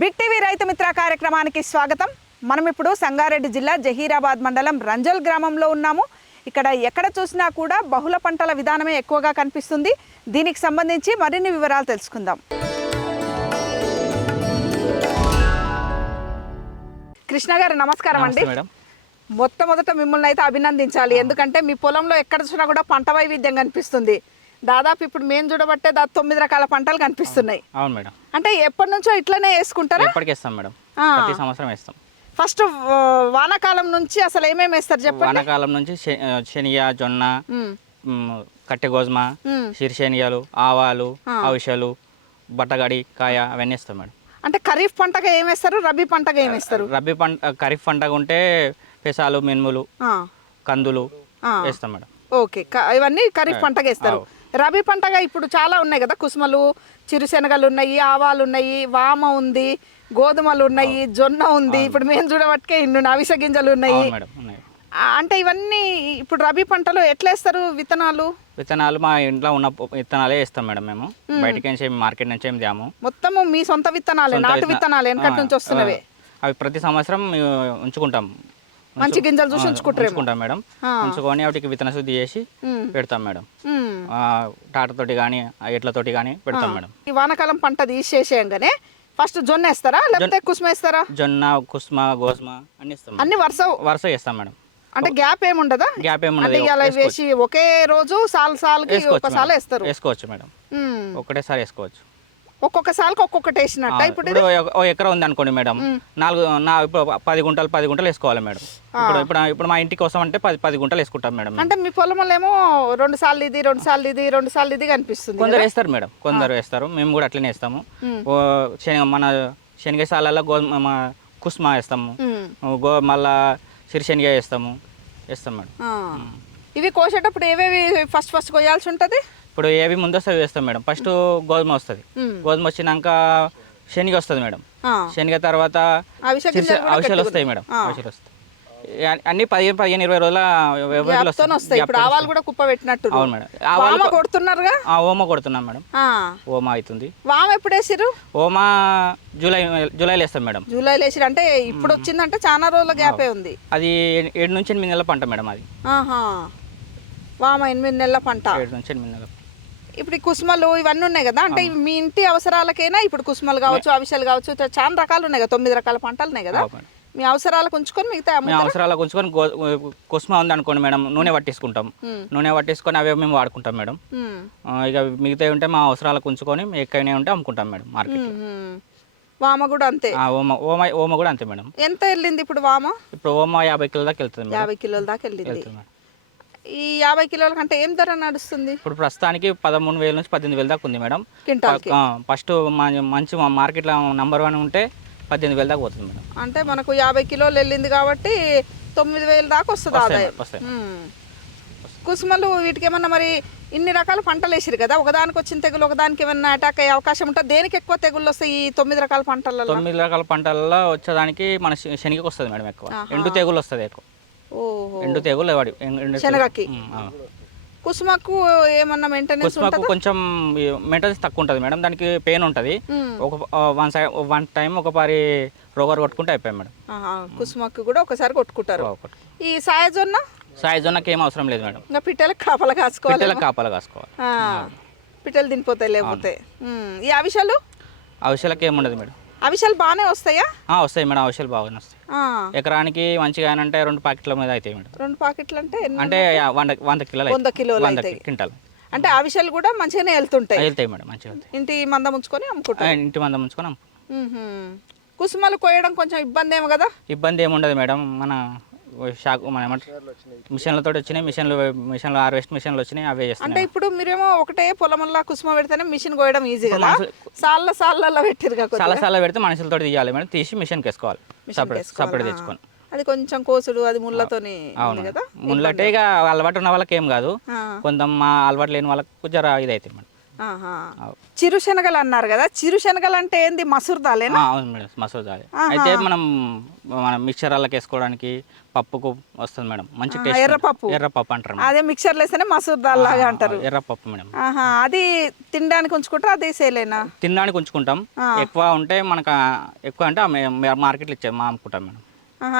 Big TV Rythu Mitra కార్యక్రమానికి స్వాగతం. మనం ఇప్పుడు సంగారెడ్డి జిల్లా జహీరాబాద్ మండలం రంజల్ గ్రామంలో ఉన్నాము. ఇక్కడ ఎక్కడ చూసినా కూడా బహుళ పంటల విధానమే ఎక్కువగా కనిపిస్తుంది. దీనికి సంబంధించి మరిన్ని వివరాలు తెలుసుకుందాం. కృష్ణ గారు నమస్కారం అండి. మొట్టమొదట మిమ్మల్ని అయితే అభినందించాలి. ఎందుకంటే మీ పొలంలో ఎక్కడ చూసినా కూడా పంట వైవిధ్యం కనిపిస్తుంది. దాదాపు ఇప్పుడు మేము చూడబట్టే 9 రకాల పంటలు కనిపిస్తున్నాయి. అవును మేడం. అంటే ఎప్పటి నుంచో ఇట్లనే వేసుకుంటారా? ఎప్పటికి వేస్తాం మేడం, ప్రతి సంవత్సరం వేస్తాం. ఫస్ట్ వానాకాలం నుంచి అసలు ఏమేమి వేస్తారు చెప్పండి. వానాకాలం నుంచి శనిగ, జొన్న, కట్టె గోధుమ, సిరిశనిగలు, ఆవాలు, అవిసెలు, బట్టగడి, కాయ అవన్నీ వేస్తాం మేడం. అంటే ఖరీఫ్ పంటగా ఏం వేస్తారు, రబీ పంటగా ఏం వేస్తారు? రబీ పంట ఖరీఫ్ పంటగా ఉంటే పెసాలు, మినుములు, కందులు వేస్తాం మేడం. ఓకే, ఇవన్నీ ఖరీఫ్ పంటగా వేస్తారు. రబీ పంటగా ఇప్పుడు చాలా ఉన్నాయి కదా, కుసుమలు, చిరుశనగలు ఉన్నాయి, ఆవాలు ఉన్నాయి, వామ ఉంది, గోధుమలు ఉన్నాయి, జొన్న ఉంది. ఇప్పుడు మేము చూడబట్టుకే ఇన్ని అవిసె గింజలు ఉన్నాయి. అంటే ఇవన్నీ ఇప్పుడు రబీ పంటలో ఎట్లా వేస్తారు విత్తనాలు? విత్తనాలు మా ఇంట్లో ఉన్న విత్తనాలే వేస్తాం మేడం. మేము బయటకి నుంచి మార్కెట్ నుంచి ఏం తేము. మొత్తము మీ సొంత విత్తనాలే, నాటు విత్తనాలు వెనకటి నుంచి వస్తున్నవే. అవి ప్రతి సంవత్సరం ఉంచుకుంటాం. మంచి గింజలు చూసి ఉంచుకుంటాం మేడం. ఉంచుకొని వాటికి విత్తన శుద్ధి చేసి పెడతాం మేడం. టాటతోటి కానీ ఎట్లతోటి కానీ పెడతాం మేడం. ఈ వానాకాలం పంట తీసేసేయంగానే ఫస్ట్ జొన్న వేస్తారా లేకపోతే కుసుమ వేస్తారా? జొన్న, కుసుమ, గోధుమ అన్ని ఇస్తాం. అన్ని వరుస వేస్తాం మేడం. అంటే గ్యాప్ ఏముండదా? గ్యాప్ ఏముండదు. ఇలా వేసి ఒకే రోజు సాలుకి ఒకసారి వేస్తారు. వేసుకోవచ్చు మేడం, ఒకటేసారి వేసుకోవచ్చు. ఒక్కొక్క సాల్కి ఒక్కొక్కటి వేసినట్ట. ఇప్పుడు ఎకరా ఉంది అనుకోండి మేడం, ఇప్పుడు 10 గుంటలు వేసుకోవాలి మేడం. ఇప్పుడు మా ఇంటికి కోసం అంటే 10 గుంటలు వేసుకుంటాం మేడం. అంటే మీ పొలంలో ఏమో 2 సార్లు ఇది 2 సార్లు ఇది 2 సార్లు ఇది కనిపిస్తుంది. కొందరు వేస్తారు మేడం, కొందరు వేస్తారు. మేము కూడా అట్లనే వేస్తాము. మన శనగ సాలలో గోధుమ, కుసుమ వేస్తాము, మళ్ళా సిరిశనగ వేస్తాం మేడం. ఇవి కోసేటప్పుడు ఏవేవి ఫస్ట్ కొయ్యాల్సి ఉంటుంది? ఇప్పుడు ఏవి ముందు వస్తుంది వేస్తాం మేడం. ఫస్ట్ గోధుమ వస్తుంది, గోధుమ వచ్చినాక శనగ వస్తుంది మేడం. శనగ తర్వాత అవిసెలు వస్తాయి మేడం. అవిసెలు వస్తాయి. అన్ని 15-20 రోజుల వస్తాయి. ఇప్పుడు ఆవాలు కూడా కుప్ప పెట్టినట్టు. అవును మేడం. ఆవాలు కొడుతున్నారుగా? ఓమ కొడుతున్నాం మేడం. ఓమ అవుతుంది. వామ ఎప్పుడు వేసిరు? ఓమ జూలైలో వేస్తాం మేడం. జూలైలో వేసిరు అంటే ఇప్పుడు వచ్చిందంటే చాలా రోజుల గ్యాపే ఉంది. అది 7 నుంచి 8 నెలల పంట మేడం. అది వామ 8 నెలల పంట. 7 నుంచి 8 నెలల. ఇప్పుడు ఈ కుసుమలు ఇవన్నీ ఉన్నాయి కదా, అంటే మీ ఇంటి అవసరాలకైనా ఇప్పుడు కుసుమలు కావచ్చు, అవిసెలు కావచ్చు, చాలా రకాలు ఉన్నాయి కదా, 9 రకాల పంటలు ఉన్నాయి కదా. మీ అవసరాలకు ఉంచుకొని మిగతా అవసరాలకు ఉంచుకొని కుసుమ ఉంది అనుకోండి మేడం, నూనె పట్టించుకుంటాం. నూనె పట్టించుకొని అవే మేము వాడుకుంటాం మేడం. ఇక మిగతా ఉంటే మా అవసరాలకు ఉంచుకొని ఎక్కువనే ఉంటే అమ్ముకుంటాం మేడం మార్కెట్. వామ కూడా అంతే? ఓమ కూడా అంతే మేడం. ఎంత వెళ్ళింది ఇప్పుడు వామ? ఇప్పుడు ఓమ 50 కిలోల దాకా వెళ్తుంది. 50 కిలోల దాకా వెళ్ళింది. ఈ 50 కిలోల కంటే ఏం ధర నడుస్తుంది ఇప్పుడు ప్రస్తుతానికి? 13,000 నుంచి 18,000 దాకా ఉంది మేడం. ఫస్ట్ మంచి మార్కెట్లో నెంబర్ 1 ఉంటే 18,000 దాకా పోతుంది మేడం. అంటే మనకు 50 కిలోలు వెళ్ళింది కాబట్టి 9,000 దాకా వస్తుంది ఆదాయం. కుసుమలు వీటికి ఏమన్నా మరి ఇన్ని రకాల పంటలు వేసిరు కదా, ఒకదానికి వచ్చిన తెగులు ఒకదానికి ఏమన్నా అటాక్ అయ్యే అవకాశం ఉంటుంది? దేనికి ఎక్కువ తెగుళ్ళు వస్తాయి ఈ 9 రకాల పంటలలో? 9 రకాల పంటలలో వచ్చేదానికి మన శనగకి వస్తుంది మేడం ఎక్కువ. ఎండు తెగులు వస్తుంది ఎక్కువ. ఎండు తెగులు శనగకి. కుసుమకు ఏమన్నా మెయింటెనెన్స్? కుసుమకు కొంచెం మెయింటెనెన్స్ తక్కువ ఉంటుంది మేడం. దానికి పెయిన్ ఉంటుంది. వన్ టైం ఒకసారి రోగర్ కొట్టుకుంటే అయిపోయాయి మేడం. కుసుమకు కూడా ఒకసారి కొట్టుకుంటారు. ఈ సాయజొన్నకి ఏం అవసరం లేదు మేడం. పిట్టలకు కాపలా కాసుకోవాలి. పిట్టలు తినిపోతాయి లేకపోతే. ఈ అవిసెలకు ఏముండదు మేడం. అవిసెలు బాగానే వస్తాయా? వస్తాయి మేడం, అవిసెలు బాగానే వస్తాయి. ఎకరానికి మంచిగా అంటే 2 ప్యాకెట్ల మీద అవుతాయి మేడం. 2 ప్యాకెట్లు అంటే 100 కిలోలు. 100 కిలోలు క్వింటాల్. అంటే అవిసెలు కూడా మంచిగానే వెళ్తాయి మేడం. మంచిగా ఇంటి మందం ఉంచుకొని అమ్ముకుంటాం. ఇంటి మందం ఉంచుకొని కుసుమలు కోయడం కొంచెం ఇబ్బంది ఏమో కదా? ఇబ్బంది ఏముండదు మేడం. మన మిషన్లతో వచ్చినాయి, మిషన్లు హార్వెస్ట్ మిషన్లు వచ్చినాయి, అవే చేస్తాం. అంటే ఇప్పుడు మీరేమో ఒకటే పొలంలో కుసుమ పెడితేనే మిషన్ కోయడం ఈజీ కదా, సాళ్ళ పెట్టిరు కదా. సాల పెడితే మనుషులతో తీయాలి మేడం. తీసి మిషన్కి వేసుకోవాలి, సపరేట్ తెచ్చుకొని. అది కొంచెం కోసుడు, అది ముళ్ళతోని కదా. ముళ్ళంటే ఇక అలవాటు ఉన్న వాళ్ళకి ఏం కాదు, కొంత మా అలవాటు లేని వాళ్ళకు జర ఇది అవుతుంది మేడం. ఆహా. చిరుశనగలు అన్నారు కదా, చిరుశనగలు అంటే ఏంది, మసూర్ దాలేనా? అవును మేడం, మసూర్ దాల్. అయితే మనం మిక్చర్లకు వేసుకోవడానికి పప్పుకు వస్తుంది మేడం, మంచి టేస్ట్. ఎర్రపప్పు. ఎర్రపప్పు అంటారు. అదే మిక్చర్లు వేస్తేనే మసూర్ దాల్ లాగా అంటారు. ఎర్రపప్పు మేడం. ఆహా, అది తినడానికి ఉంచుకుంటారా, అది సేలేనా? తినడానికి ఉంచుకుంటాం. ఎక్కువ ఉంటే మనకు ఎక్కువ అంటే మార్కెట్లో అమ్ముకుంటాం మేడం.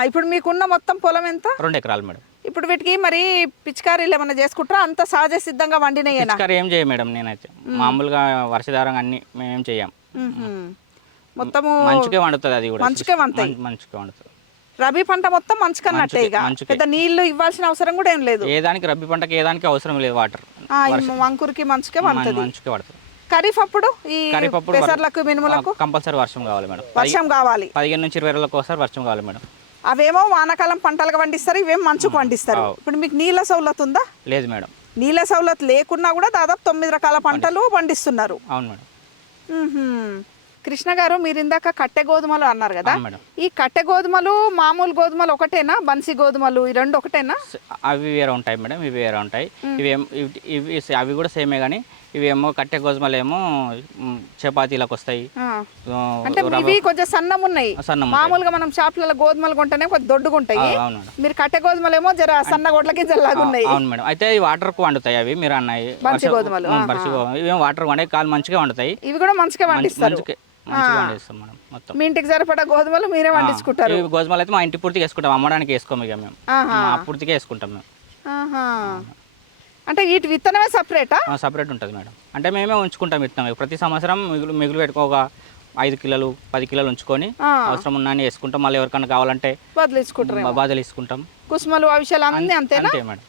ఇప్పుడు మీకున్న మొత్తం పొలం ఎంత? 2 ఎకరాలు మేడం. ఇప్పుడు వీటికి మరి పిచికారీలు ఏమన్నా చేసుకుంటారా, అంత సహజ సిద్ధంగా వండినయేనా? పిచికారీ ఏం చేయం మేడం, నేనైతే మామూలుగా వర్షధారంగా అన్ని మేమేం చేయం. మొత్తము మంచిగా వండుతుంది, అది కూడా మంచిగా వండుతాయి. మంచిగా వండుతుంది. రబీ పంట మొత్తం మంచుకన్నట్టే, ఇక పెద్ద నీళ్లు ఇవ్వాల్సిన అవసరం కూడా ఏం లేదు. ఏ దానికి రబీ పంటకి ఏ దానికి అవసరం లేదు వాటర్. అంకురికి మంచిగా వండుతుంది. మంచిగా పడుతుంది. ఖరీఫ్ అప్పుడు ఈ పెసర్లకు మినుములకు కంపల్సరీ వర్షం కావాలి మేడం. వర్షం కావాలి. 15 నుంచి 20 రోజులకు ఒకసారి వర్షం కావాలి మేడం. అవేమో వానాకాలం పంటలుగా పండిస్తారు, ఇవేమో మంచుకు పండిస్తారు. ఇప్పుడు మీకు నీళ్ళ సౌలత్ ఉందా? లేదు మేడం. నీళ్ళ సౌలత్ లేకున్నా కూడా దాదాపు 9 రకాల పంటలు పండిస్తున్నారు. అవును మేడం. కృష్ణ గారు, మీరు ఇందాక కట్టె గోధుమలు అన్నారు కదా, మేడం. ఈ కట్టె గోధుమలు మామూలు గోధుమలు ఒకటేనా, బన్సీ గోధుమలు ఈ రెండు ఒకటేనా? అవి వేరే ఉంటాయి మేడం, ఇవి వేరే ఉంటాయి. ఇవి అవి కూడా సేమే, కానీ ఇవేమో కట్టె గోధుమలు ఏమో చపాతీలకు వస్తాయి. అంటే ఇవి కొంచెం సన్నం ఉన్నాయి. మామూలుగా మనం షాప్లలో గోధుమలు కొంటేనే కొంచెం దొడ్డుగా ఉంటాయి. మీరు కట్టె గోధుమలు ఏమో జర సన్న గొడ్లకి జల్లాగా ఉన్నాయి. అవును మేడం. అయితే ఈ వాటర్ కు వండుతాయి అవి, మీరు అన్నాయి బన్సీ గోధుమలు. ఇవేమో వాటర్ వండే కాలు మంచిగా వండుతాయి. ఇవి కూడా మంచిగా వండిస్తారు. మీ ఇంటికి సరిపడా గోధుమలు మీరే వండించుకుంటారు. గోధుమలు అయితే మా ఇంటి పూర్తిగా వేసుకుంటాం, అమ్మడానికి వేసుకోము ఇక మేము, పూర్తిగా వేసుకుంటాం మేము. అంటే వీటి విత్తనమే సపరేటా? సపరేట్ ఉంటుంది మేడం. అంటే మేమే ఉంచుకుంటాం విత్తనం, ప్రతి సంవత్సరం మిగులు పెట్టుకో ఒక 5 కిలోలు 10 కిలోలు ఉంచుకొని అవసరం ఉన్నాయని వేసుకుంటాం. మళ్ళీ ఎవరికైనా కావాలంటే బదిలిసుకుంటాం. కుసుమలు ఆ విషయాలు అన్నీ అంతేనా? అంతే మేడం,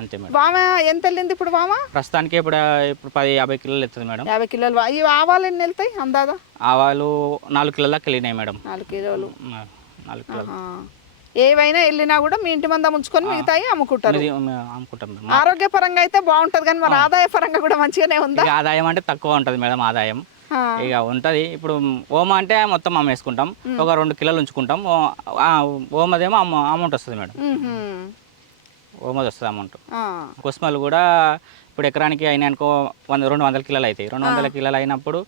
అంతే మేడం. వామ ఎంత వెళ్ళింది ఇప్పుడు? వామ ప్రస్తుతానికి ఇప్పుడు 50 కిలోలు వెళ్తుంది మేడం. 50 కిలోలు. ఈ ఆవాలు ఎన్ని వెళ్తాయి అందాదా? ఆవాలు 4 కిలోల దాకా వెళ్ళినాయి మేడం. 4 కిలోలు. 4 కిలోలు. ఏవైనా వెళ్ళినా కూడా మీ ఇంటి మందం ఉంచుకొని మిగతాయి అమ్ముకుంటారు. అమ్ముకుంటాం. ఆరోగ్యపరంగా అయితే బాగుంటది, కానీ మరి ఆదాయ పరంగా కూడా మంచిగానే ఉందా? ఆదాయం అంటే తక్కువ ఉంటుంది మేడం, ఆదాయం ఇక ఉంటది. ఇప్పుడు ఓమ అంటే మొత్తం అమ్మేసుకుంటాం, ఒక 2 కిలోలు ఉంచుకుంటాం. ఓమదేమో అమౌంట్ వస్తుంది మేడం, ఓమది వస్తుంది అమౌంట్. కుసుమలు కూడా ఇప్పుడు ఎకరానికి అయినాయనుకో 200 కిలోలు అవుతాయి. 200 కిలోలు అయినప్పుడు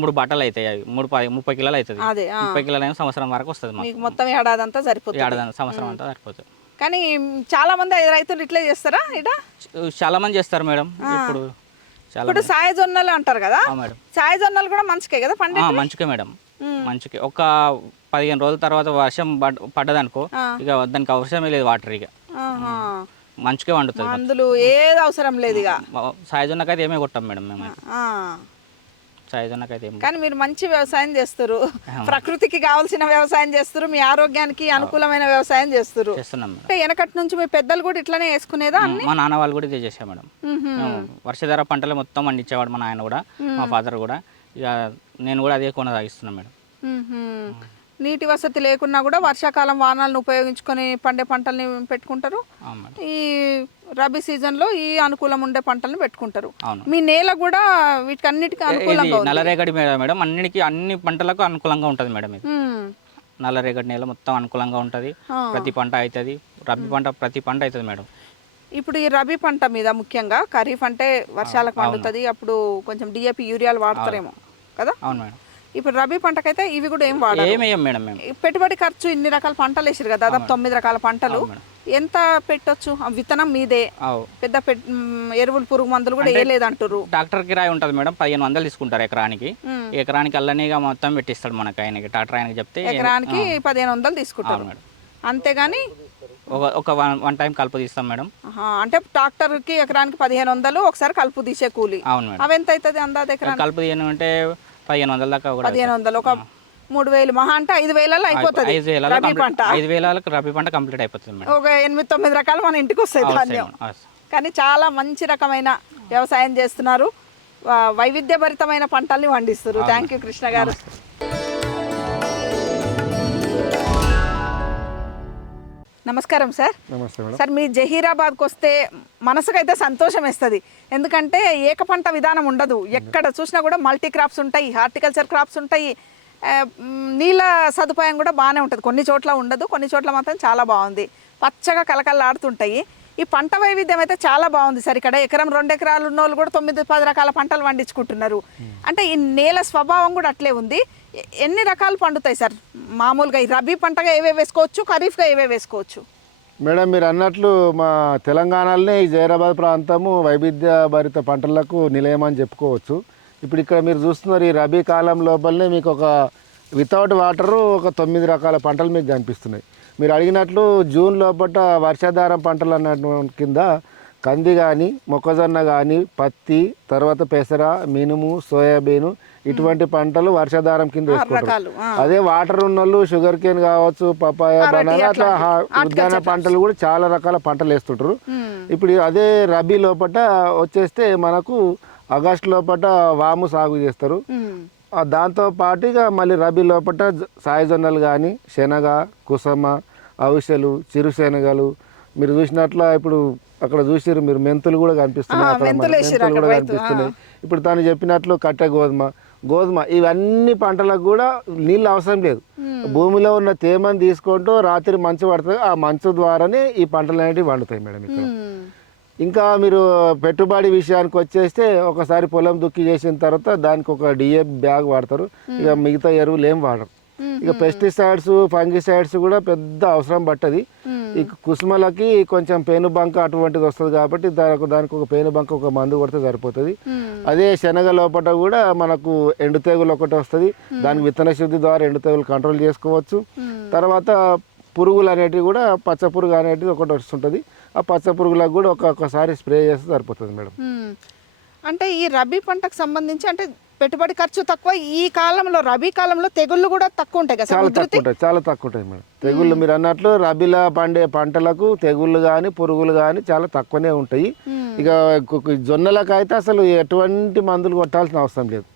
3 బట్టలు అవుతాయి. అవి 30 కిలోలు అవుతుంది. 30 కిలోలు అయినా సంవత్సరం వరకు వస్తుంది. మొత్తం ఏడాది అంతా సరిపోతుంది. ఏడాది సంవత్సరం అంతా సరిపోతుంది. కానీ చాలా మంది రైతులు ఇట్లా చేస్తారా? ఇట చాలా మంది చేస్తారు మేడం. ఇప్పుడు సాయజొన్నలు అంటారు కదా మేడం, సాయజొన్నలు కూడా మంచికే కదా పండి? మంచికే మేడం, మంచికే. ఒక 15 రోజుల తర్వాత వర్షం పడ్డదనుకో ఇక దానికి అవసరమే లేదు వాటర్, ఇక మంచిగా వండుతుంది. అందులో ఏది అవసరం లేదు. ఇక సాయజొన్నకైతే ఏమీ కొట్టాం మేడం మేము, సాయజొన్నకైతే. కానీ మీరు మంచి వ్యవసాయం చేస్తారు, ప్రకృతికి కావాల్సిన వ్యవసాయం చేస్తారు, మీ ఆరోగ్యానికి అనుకూలమైన వ్యవసాయం చేస్తారు. అంటే వెనకటి నుంచి మీ పెద్దలు కూడా ఇట్లానే వేసుకునేదా? మా నాన్న వాళ్ళు కూడా ఇదే చేశారు మేడం. వర్షధార పంటలు మొత్తం పండించేవాడు మా నాయన కూడా, మా ఫాదర్ కూడా. ఇక నేను కూడా అదే కొనసాగిస్తున్నాను మేడం. నీటి వసతి లేకున్నా కూడా వర్షాకాలం వానాలను ఉపయోగించుకొని పండే పంటల్ని పెట్టుకుంటారు. ఈ రబీ సీజన్ లో ఈ అనుకూలం ఉండే పంటలను పెట్టుకుంటారు. మీ నేల కూడా వీటికన్నిటికీ అనుకూలంగా నల్లరేగడి మేడం, అన్ని పంటలకు అనుకూలంగా ఉంటుంది మేడం. ఇది నల్లరేగడి నేల మొత్తం అనుకూలంగా ఉంటుంది, ప్రతి పంట అవుతుంది. రబీ పంట ప్రతి పంట అవుతుంది మేడం. ఇప్పుడు ఈ రబీ పంట మీద ముఖ్యంగా ఖరీఫ్ అంటే వర్షాలకు పండుతుంది, అప్పుడు కొంచెం డిఏపి యూరియాలు వాడతారేమో కదా? అవును మేడం. ఇప్పుడు రబీ పంటకైతే ఇవి కూడా ఏం వాడాలి? మేడం పెట్టుబడి ఖర్చు ఇన్ని రకాల పంటలు వేసారు కదా, దాదాపు 9 రకాల పంటలు. ఎంత పెట్టొచ్చు? విత్తనం మీదే, పెద్ద ఎరువులు పురుగు మందులు కూడా వేయలేదంటారు. డాక్టర్ కిరాయి ఉంటుంది మేడం, 1500 తీసుకుంటారు ఎకరానికి. ఎకరానికి అల్లనిగా మొత్తం పెట్టిస్తాడు మనకి, ఆయనకి డాక్టర్ ఆయనకి చెప్తే ఎకరానికి 1500 తీసుకుంటారు మేడం. అంతేగాని ఒక 1 టైం కలుపు తీస్తాం మేడం. అంటే ట్రాక్టర్ కి ఎకరానికి 1500, ఒకసారి కలుపు తీసే కూలి. అవును మేడం. అవి ఎంత అవుతుంది అందాది ఎకరానికి? కలుపు తీయనంటే 1500 దాకా. 1500 ఒక 3000 మహా అంటే 5000 అయిపోతుంది. 5000 రబీ పంట కంప్లీట్ అయిపోతుంది. ఒక 8-9 రకాలు మన ఇంటికి వస్తాయి ధాన్యం. కానీ చాలా మంచి రకమైన వ్యవసాయం చేస్తున్నారు, వైవిధ్యభరితమైన పంటల్ని పండిస్తారు. థ్యాంక్ యూ కృష్ణ గారు. నమస్కారం సార్. నమస్తే మేడం. సార్, మీ జహీరాబాద్కి వస్తే మనసుకైతే సంతోషం వేస్తుంది, ఎందుకంటే ఏక పంట విధానం ఉండదు. ఎక్కడ చూసినా కూడా మల్టీ క్రాప్స్ ఉంటాయి, హార్టికల్చర్ క్రాప్స్ ఉంటాయి, నీళ్ళ సదుపాయం కూడా బాగానే ఉంటుంది. కొన్ని చోట్ల ఉండదు, కొన్ని చోట్ల మాత్రం చాలా బాగుంది, పచ్చగా కలకల్లాడుతుంటాయి. ఈ పంట వైవిధ్యం అయితే చాలా బాగుంది సార్. ఇక్కడ ఎకరం 2 ఎకరాలు ఉన్న వాళ్ళు కూడా 9-10 రకాల పంటలు పండించుకుంటున్నారు. అంటే ఈ నేల స్వభావం కూడా అట్లే ఉంది. ఎన్ని రకాలు పండుతాయి సార్ మామూలుగా? ఈ రబీ పంటగా ఏవే వేసుకోవచ్చు, ఖరీఫ్గా ఏవే వేసుకోవచ్చు? మేడం మీరు అన్నట్లు మా తెలంగాణలోనే ఈ జైరాబాద్ ప్రాంతము వైవిధ్య భరిత పంటలకు నిలయం అని చెప్పుకోవచ్చు. ఇప్పుడు ఇక్కడ మీరు చూస్తున్నారు ఈ రబీ కాలం లోపలనే మీకు ఒక వితౌట్ వాటరు ఒక 9 రకాల పంటలు మీకు కనిపిస్తున్నాయి. మీరు అడిగినట్లు జూన్ లోపల వర్షాధారం పంటలు అన్న కింద కంది కానీ, మొక్కజొన్న కానీ, పత్తి, తర్వాత పెసర, మినుము, సోయాబీను ఇటువంటి పంటలు వర్షాధారం కింద వేసుకుంటారు. అదే వాటర్ ఉన్నోళ్ళు షుగర్ కేన్ కావచ్చు, పపాయ, బనానా అట్లా ఉద్యాన పంటలు కూడా చాలా రకాల పంటలు వేస్తుంటారు. ఇప్పుడు అదే రబీ లోపల వచ్చేస్తే మనకు ఆగస్టు లోపల వాము సాగు చేస్తారు. దాంతో పాటుగా మళ్ళీ రబీ లోపల సాయజొన్నలు కానీ, శనగ, కుసమ, అవిసెలు, చిరుశనగలు, మీరు చూసినట్ల ఇప్పుడు అక్కడ చూసారు మీరు మెంతులు కూడా కనిపిస్తున్నాయి, అక్కడ మెంతులు కూడా కనిపిస్తున్నాయి. ఇప్పుడు తను చెప్పినట్లు కట్టె గోధుమ ఇవన్నీ పంటలకు కూడా నీళ్ళు అవసరం లేదు. భూమిలో ఉన్న తేమని తీసుకుంటూ రాత్రి మంచు పడుతుంది, ఆ మంచు ద్వారానే ఈ పంటలు అనేవి వండుతాయి మేడం ఇక్కడ. ఇంకా మీరు పెట్టుబడి విషయానికి వచ్చేస్తే ఒకసారి పొలం దుక్కి చేసిన తర్వాత దానికి ఒక డిఏపి బ్యాగ్ వాడతారు, ఇక మిగతా ఎరువులు ఏం వాడరు. ఇక పెస్టిసైడ్స్, ఫంగిసైడ్స్ కూడా పెద్ద అవసరం పట్టది. ఈ కుసుమలకి కొంచెం పేనుబంక అటువంటిది వస్తుంది కాబట్టి దానికి ఒక పేనుబంక ఒక మందు కొడితే సరిపోతుంది. అదే శనగ లోపల కూడా మనకు ఎండు తెగులు ఒకటి వస్తుంది, దానికి విత్తన శుద్ధి ద్వారా ఎండు తెగులు కంట్రోల్ చేసుకోవచ్చు. తర్వాత పురుగులు అనేటివి కూడా పచ్చ పురుగు అనేటివి ఒకటి వస్తుంటుంది, ఆ పచ్చ పురుగులకు కూడా ఒక్కొక్కసారి స్ప్రే చేస్తే సరిపోతుంది మేడం. అంటే ఈ రబీ పంటకు సంబంధించి అంటే పెట్టుబడి ఖర్చు తక్కువ. ఈ కాలంలో రబీ కాలంలో తెగుళ్ళు కూడా తక్కువ ఉంటాయి కదా? చాలా తక్కువ ఉంటాయి మేడం తెగుళ్ళు. మీరు అన్నట్లు రబీలో పండే పంటలకు తెగుళ్ళు కానీ పురుగులు కానీ చాలా తక్కువనే ఉంటాయి. ఇక జొన్నలకైతే అసలు ఎటువంటి మందులు కొట్టాల్సిన అవసరం లేదు.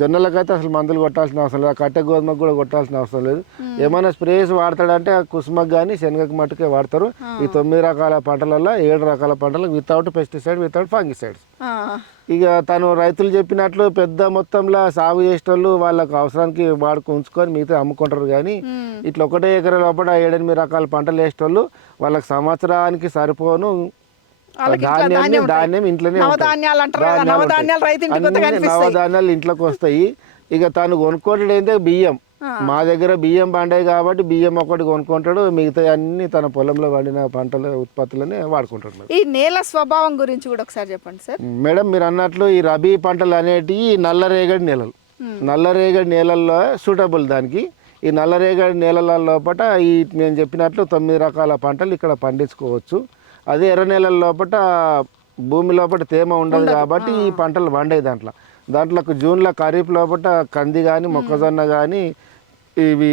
జొన్నలకైతే అసలు మందులు కొట్టాల్సిన అవసరం లేదు, కట్టె గోధుమకు కూడా కొట్టాల్సిన అవసరం లేదు. ఏమైనా స్ప్రేస్ వాడతాడంటే ఆ కుసుమకు కానీ శనగకు మట్టుకే వాడతారు. ఈ 9 రకాల పంటలలో 7 రకాల పంటలకు వితౌట్ పెస్టిసైడ్, వితౌట్ ఫంగిసైడ్స్. ఇక తను రైతులు చెప్పినట్లు పెద్ద మొత్తంలో సాగు చేసేటోళ్ళు వాళ్ళకు అవసరానికి ఉంచుకొని మిగతా అమ్ముకుంటారు. కానీ ఇట్లా ఒకటే ఎకరా లోపల 7-8 రకాల పంటలు వేసేటోళ్ళు వాళ్ళకి సంవత్సరానికి సరిపోను ధాన్యం ఇంట్లోనే, నవధాన్యాలు ఇంట్లోకి వస్తాయి. ఇక తను కొనుక్కోవడం అయితే బియ్యం, మా దగ్గర బియ్యం పండాయి కాబట్టి బియ్యం ఒకటి కొనుక్కుంటాడు, మిగతా అన్ని తన పొలంలో పండిన పంటల ఉత్పత్తులనే వాడుకుంటాడు. ఈ నేల స్వభావం గురించి కూడా ఒకసారి చెప్పండి సార్. మేడం మీరు అన్నట్లు ఈ రబీ పంటలు అనేటివి నల్లరేగడి నేలలు, నల్లరేగడి నేలల్లో సూటబుల్ దానికి. ఈ నల్లరేగడి నేలల లోపల ఈ నేను చెప్పినట్లు 9 రకాల పంటలు ఇక్కడ పండించుకోవచ్చు. అదే ఎర్ర నేలల లోపల భూమి లోపల తేమ ఉండదు కాబట్టి ఈ పంటలు పండాయి. దాంట్లోకి జూన్లో ఖరీఫ్ లోపల కంది కానీ, మొక్కజొన్న కానీ, ఇవి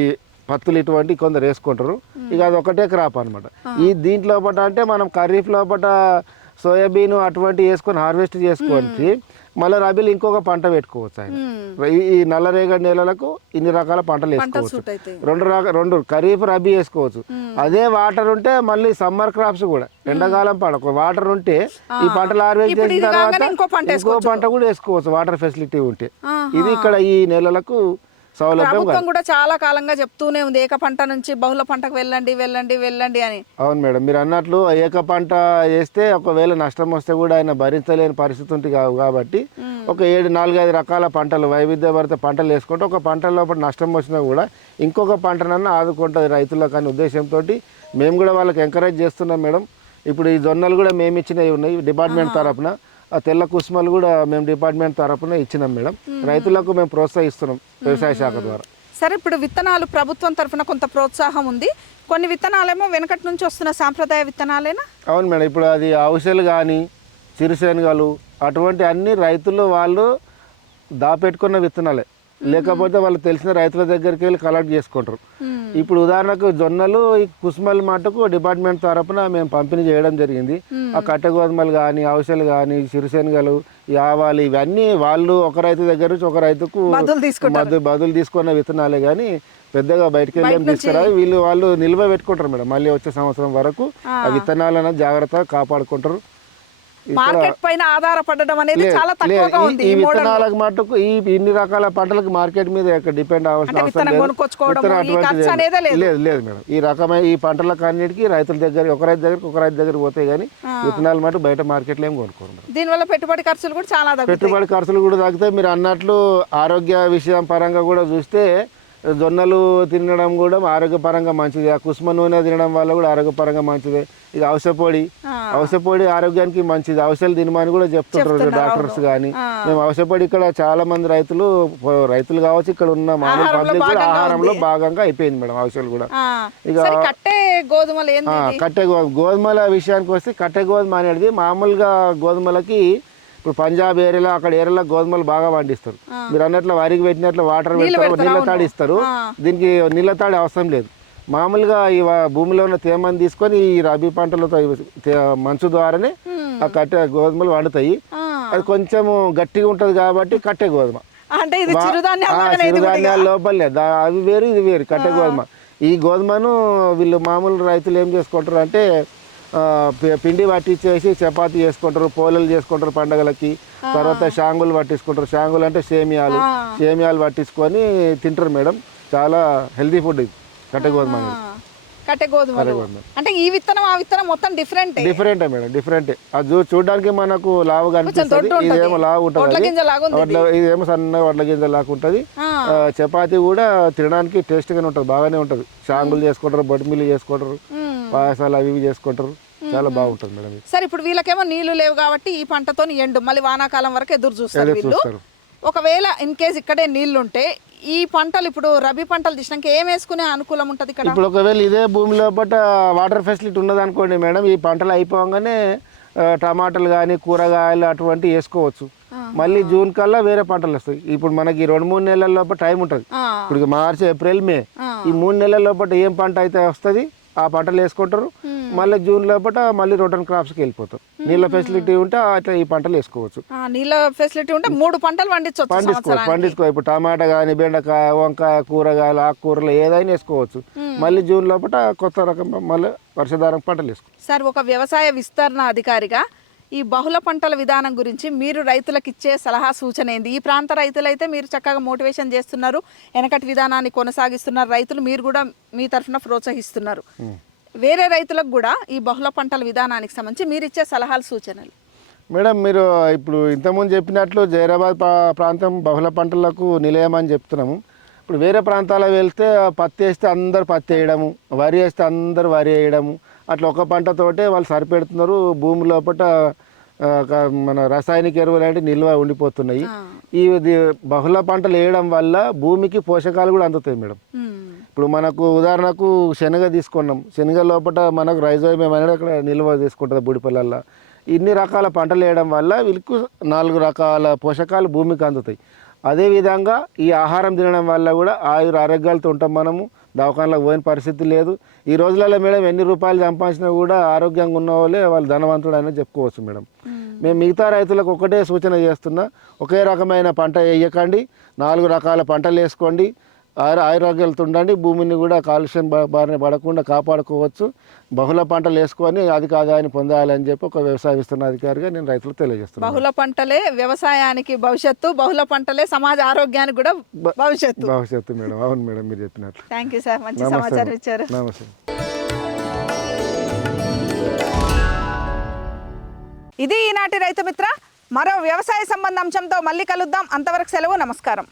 పత్తులు ఇటువంటి కొందరు వేసుకుంటారు. ఇక అది ఒకటే క్రాప్ అనమాట. ఈ దీంట్లో అంటే మనం ఖరీఫ్ లోపల సోయాబీన్ అటువంటి వేసుకొని హార్వెస్ట్ చేసుకోవచ్చు. మళ్ళీ రబీలు ఇంకొక పంట పెట్టుకోవచ్చు ఆయన. ఈ నల్లరేగడి నేలలకు ఇన్ని రకాల పంటలు వేసుకోవచ్చు. రెండు ఖరీఫ్ రబీ వేసుకోవచ్చు. అదే వాటర్ ఉంటే మళ్ళీ సమ్మర్ క్రాప్స్ కూడా ఎండాకాలం పంట వాటర్ ఉంటే ఈ పంటలు హార్వెస్ట్ చేసిన తర్వాత ఇంకో పంట కూడా వేసుకోవచ్చు వాటర్ ఫెసిలిటీ ఉంటే. ఇది ఇక్కడ ఈ నేలలకు ప్రభుత్వం కూడా చాలా కాలంగా చెప్తూనే ఉంది ఏక పంట నుంచి బహుళ పంటకు వెళ్ళండి అని. అవును మేడం మీరు అన్నట్లు ఏక పంట వేస్తే ఒకవేళ నష్టం వస్తే కూడా ఆయన భరించలేని పరిస్థితి ఉంటుంది కాబట్టి ఒక 4-5 రకాల పంటలు వైవిధ్యభరిత పంటలు వేసుకుంటే ఒక పంట లోపల నష్టం వచ్చినా కూడా ఇంకొక పంటనన్నా ఆదుకుంటుంది రైతులకు అనే ఉద్దేశంతో మేము కూడా వాళ్ళకి ఎంకరేజ్ చేస్తున్నాం మేడం. ఇప్పుడు ఈ జొన్నలు కూడా మేము ఇచ్చినవి ఉన్నాయి డిపార్ట్మెంట్ తరఫున, ఆ తెల్ల కుసుమలు కూడా మేము డిపార్ట్మెంట్ తరఫున ఇచ్చినాం మేడం. రైతులకు మేము ప్రోత్సహిస్తున్నాం వ్యవసాయ శాఖ ద్వారా. సరే ఇప్పుడు విత్తనాలు ప్రభుత్వం తరఫున కొంత ప్రోత్సాహం ఉంది, కొన్ని విత్తనాలేమో వెనకటి నుంచి వస్తున్న సాంప్రదాయ విత్తనాలేనా? అవును మేడం, ఇప్పుడు అది అవిసెలు కానీ చిరుశనగలు అటువంటి అన్ని రైతులు వాళ్ళు దాపెట్టుకున్న విత్తనాలే, లేకపోతే వాళ్ళు తెలిసిన రైతుల దగ్గరికి వెళ్ళి కలెక్ట్ చేసుకుంటారు. ఇప్పుడు ఉదాహరణకు జొన్నలు ఈ కుసుమల మటుకు డిపార్ట్మెంట్ తరఫున మేము పంపిణీ చేయడం జరిగింది. ఆ కట్టె గోధుమలు కానీ అవిసెలు కానీ చిరుశనగలు ఈ ఆవాలు ఇవన్నీ వాళ్ళు ఒక రైతు దగ్గర నుంచి ఒక రైతుకు బదులు తీసుకున్న విత్తనాలే కానీ పెద్దగా బయటకు వెళ్ళి తీసుకురా వాళ్ళు నిల్వ పెట్టుకుంటారు మేడం. మళ్ళీ వచ్చే సంవత్సరం వరకు ఆ విత్తనాలను జాగ్రత్తగా కాపాడుకుంటారు. మార్కెట్ పైన ఆధారపడడం అనేది చాలా తక్కువగా ఉంది ఈ ఈ మోడల్. విత్తనాలకు మటుకు ఇన్ని రకాల పంటలకు మార్కెట్ మీద డిపెండ్ అవ్వాల్సిన అవసరం విత్తనం లేదు. కొనుక్కొచ్చుకోవడం, విత్తనం ఈ ఖర్చు అటువంటిది అనేదే లేదు. లేదు మేడం. ఈ రకమైన ఈ పంటలకు అన్నిటికీ రైతుల దగ్గర ఒక రైతు దగ్గర పోతాయి కానీ విత్తనాలు మటు బయట మార్కెట్లో ఏం కొనుక్కోరు మేడం. దీనివల్ల పెట్టుబడి ఖర్చులు కూడా చాలా తగ్గుతాయి. పెట్టుబడి ఖర్చులు కూడా తగ్గుతాయి. మీరు అన్నట్లు ఆరోగ్య విషయం పరంగా కూడా చూస్తే జొన్నలు తినడం కూడా ఆరోగ్యపరంగా మంచిది. ఆ కుసుమ నూనె తినడం వల్ల కూడా ఆరోగ్యపరంగా మంచిది. ఇక ఔషధపొడి ఆరోగ్యానికి మంచిది. ఔషధాలు తినమని కూడా చెప్తుంటారు డాక్టర్స్ కానీ. మేము ఔషధపొడి ఇక్కడ చాలా మంది రైతులు కావచ్చు, ఇక్కడ ఉన్న మామూలు పబ్లిక్ కూడా ఆహారంలో భాగంగా అయిపోయింది మేడం ఔషధాలు కూడా. ఇక కట్టే గోధుమల విషయానికి వస్తే కట్టె గోధుమ అనేది మామూలుగా గోధుమలకి ఇప్పుడు పంజాబ్ ఏరియాలో అక్కడ ఏరియాలో గోధుమలు బాగా పండిస్తారు. మీరు అన్నట్లు వరికి పెట్టినట్లు వాటర్ పెడతారు, నీళ్ళ తాడి ఇస్తారు. దీనికి నీళ్ళ తాడి అవసరం లేదు. మామూలుగా ఈ భూమిలో ఉన్న తేమని తీసుకొని ఈ రబీ పంటలతో మంచు ద్వారానే ఆ కట్టె గోధుమలు వండుతాయి. అది కొంచెం గట్టిగా ఉంటది కాబట్టి కట్టె గోధుమ. అంటే ఇది చిరుధాన్యాల లోపలే అది వేరు ఇది వేరు కట్టె గోధుమ. ఈ గోధుమను వీళ్ళు మామూలు రైతులు ఏం చేసుకుంటారు అంటే పిండి పట్టించేసి చపాతీ చేసుకుంటారు, పోలేలు చేసుకుంటారు పండగలకి. తర్వాత షాంగులు పట్టించుకుంటారు. షాంగులు అంటే సేమియాలు పట్టించుకొని తింటారు మేడం. చాలా హెల్తీ ఫుడ్ ఇది కట్టె గోధుమ. కట్టె గోధుమ అంటే ఈ విత్తనం ఆ విత్తనం మొత్తం డిఫరెంటే మేడం. డిఫరెంటే. అది చూడడానికి మనకు లావుగా అనిపిస్తుంది. ఇదేమో లావు ఉంటుంది, ఇదేమో సన్నగా వడ్ల గింజ లాగా ఉంటుంది. చపాతీ కూడా తినడానికి టేస్ట్ గానే ఉంటుంది, బాగానే ఉంటుంది. షాంగులు చేసుకుంటారు, బొడిమిల్లి చేసుకుంటారు, పాయసాలు అవి చేసుకుంటారు. చాలా బాగుంటుంది మేడం. సరే, ఇప్పుడు వీళ్ళకేమో నీళ్లు లేవు కాబట్టి ఈ పంటతో ఎండు మళ్ళీ వానాకాలం వరకు ఎదురు చూస్తారు వీళ్ళు. ఒకవేళ ఇన్ కేస్ ఇక్కడే నీళ్లు ఉంటే ఈ పంటలు ఇప్పుడు రబీ పంటలు తీసినాక ఏం వేసుకునే అనుకూలం ఉంటుంది ఇక్కడ? ఇప్పుడు ఒకవేళ ఇదే భూమి లోపల వాటర్ ఫెసిలిటీ ఉన్నది అనుకోండి మేడం, ఈ పంటలు అయిపోగానే టమాటాలు కానీ కూరగాయలు అటువంటి వేసుకోవచ్చు. మళ్ళీ జూన్ కల్లా వేరే పంటలు వస్తాయి. ఇప్పుడు మనకి 2-3 నెలల లోపల టైం ఉంటుంది. ఇప్పుడు మార్చి, ఏప్రిల్, మే ఈ 3 నెలల లోపల ఏం పంట అయితే వస్తుంది ఆ పంటలు వేసుకుంటారు. మళ్ళీ జూన్ లోపల మళ్ళీ రొటన్ క్రాప్స్కి వెళ్ళిపోతారు. నీళ్ళ ఫెసిలిటీ ఉంటే అట్లా ఈ పంటలు వేసుకోవచ్చు. నీళ్ళ ఫెసిలిటీ ఉంటే 3 పంటలు పండించుకో. ఇప్పుడు టమాటా కానీ, బెండకాయ, వంకాయ, కూరగాయలు, ఆకుకూరలు ఏదైనా వేసుకోవచ్చు. మళ్ళీ జూన్ లోపల కొత్త రకం మళ్ళీ వర్షాధారం పంటలు వేసుకోవచ్చు. సార్, ఒక వ్యవసాయ విస్తరణ అధికారిగా ఈ బహుళ పంటల విధానం గురించి మీరు రైతులకు ఇచ్చే సలహా సూచన ఏంది? ఈ ప్రాంత రైతులైతే మీరు చక్కగా మోటివేషన్ చేస్తున్నారు, వెనకటి విధానాన్ని కొనసాగిస్తున్నారు రైతులు, మీరు కూడా మీ తరఫున ప్రోత్సహిస్తున్నారు. వేరే రైతులకు కూడా ఈ బహుళ పంటల విధానానికి సంబంధించి మీరు ఇచ్చే సలహాలు సూచనలు? మేడం, మీరు ఇప్పుడు ఇంతకుముందు చెప్పినట్లు జైరాబాద్ ప్రాంతం బహుళ పంటలకు నిలయం అని చెప్తున్నాము. ఇప్పుడు వేరే ప్రాంతాలకు వెళ్తే పత్తి వేస్తే అందరు పత్తి వేయడము, వరి వేస్తే అందరు వరి వేయడము, అట్లా ఒక పంటతోటే వాళ్ళు సరిపెడుతున్నారు. భూమి లోపల మన రాసాయనిక ఎరువులు అంటే నిల్వ ఉండిపోతున్నాయి. ఈ బహుళ పంటలు వేయడం వల్ల భూమికి పోషకాలు కూడా అందుతాయి మేడం. ఇప్పుడు మనకు ఉదాహరణకు శనగ తీసుకున్నాం. శనగ లోపల మనకు రైజోబియం అనేది అక్కడ నిల్వ తీసుకుంటుంది బుడిపల్లల్లో. ఇన్ని రకాల పంటలు వేయడం వల్ల వీళ్ళకు 4 రకాల పోషకాలు భూమికి అందుతాయి. అదేవిధంగా ఈ ఆహారం తినడం వల్ల కూడా ఆరోగ్యాలతో ఉంటాం. మనము దవాఖానలకు పోయిన పరిస్థితి లేదు. ఈ రోజులలో మేడం ఎన్ని రూపాయలు సంపాదించినా కూడా ఆరోగ్యంగా ఉన్న వాళ్ళే వాళ్ళు ధనవంతుడు అనేది చెప్పుకోవచ్చు మేడం. మేము మిగతా రైతులకు ఒకటే సూచన చేస్తున్నా, ఒకే రకమైన పంట వేయకండి, 4 రకాల పంటలు వేసుకోండి, ఆరోగ్యాలతో ఉండండి. భూమిని కూడా కాలుష్యం బారిన పడకుండా కాపాడుకోవచ్చు. బహుళ పంటలు వేసుకొని అధిక ఆదాయాన్ని పొందాలని చెప్పి ఒక వ్యవసాయ విస్తరణ అధికారిగా నేను రైతులకు తెలియజేస్తున్నాను. బహుళ పంటలే వ్యవసాయానికి భవిష్యత్తు, బహుళ పంటలే సమాజ ఆరోగ్యానికి కూడా భవిష్యత్తు మేడం. అవును మేడం, మీరు చెప్పినట్లు. థ్యాంక్ యూ సార్, మంచి సమాచారం ఇచ్చారు. నమస్తే. ఇది ఈనాటి రైతు మిత్ర. మరో వ్యవసాయ సంబంధ అంశంతో మళ్ళీ కలుద్దాం. అంతవరకు సెలవు. నమస్కారం.